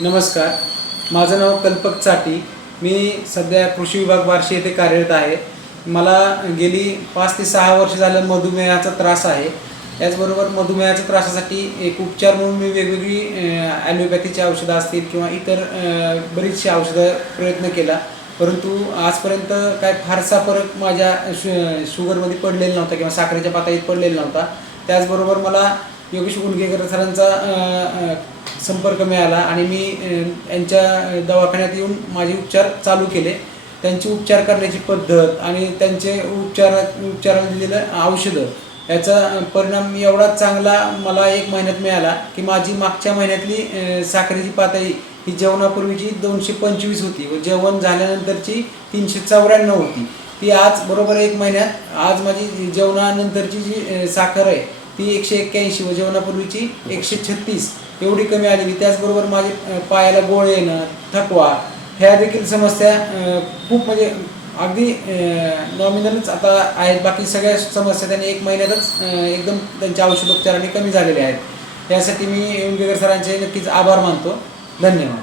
नमस्कार, माझं नाव कल्पक चाटी. मी सध्या कृषी विभाग बार्शी येथे कार्यरत आहे. मला गेली 5 ते 6 वर्ष झालं मधुमेहाचा त्रास आहे. त्याचबरोबर मधुमेहाच्या त्रासासाठी एक उपचार म्हणून मी वेगवेगळी ॲलोपॅथीची औषधं असतील किंवा इतर बरीचशी औषधं प्रयत्न केला. परंतु आजपर्यंत काय फारसा फरक माझ्या शुगरमध्ये पडलेला नव्हता किंवा साखरेच्या पातळीत पडलेला नव्हता. त्याचबरोबर मला योगेश गुंडगेकर सरांचा संपर्क मिळाला आणि मी यांच्या दवाखान्यात येऊन माझे उपचार चालू केले. त्यांची उपचार करण्याची पद्धत आणि त्यांचे उपचाराला दिलेलं औषधं याचा परिणाम एवढा चांगला मला 1 महिन्यात मिळाला की माझी मागच्या महिन्यातली साखरेची पातळी ही जेवणापूर्वीची 225 होती व जेवण झाल्यानंतरची 394 होती. ती आज बरोबर 1 महिन्यात आज माझी जेवणानंतरची जी साखर आहे ती 181 व जेवणापूर्वीची 136 एवढी कमी आलेली. त्याचबरोबर माझे पायाला गोळे येणं, थकवा ह्या देखील समस्या खूप म्हणजे अगदी नॉमिनलच आता आहेत. बाकी सगळ्या समस्या त्यांनी 1 महिन्यातच एकदम त्यांच्या औषधोपचाराने कमी झालेल्या आहेत. यासाठी मी गुंडगेकर सरांचे नक्कीच आभार मानतो. धन्यवाद.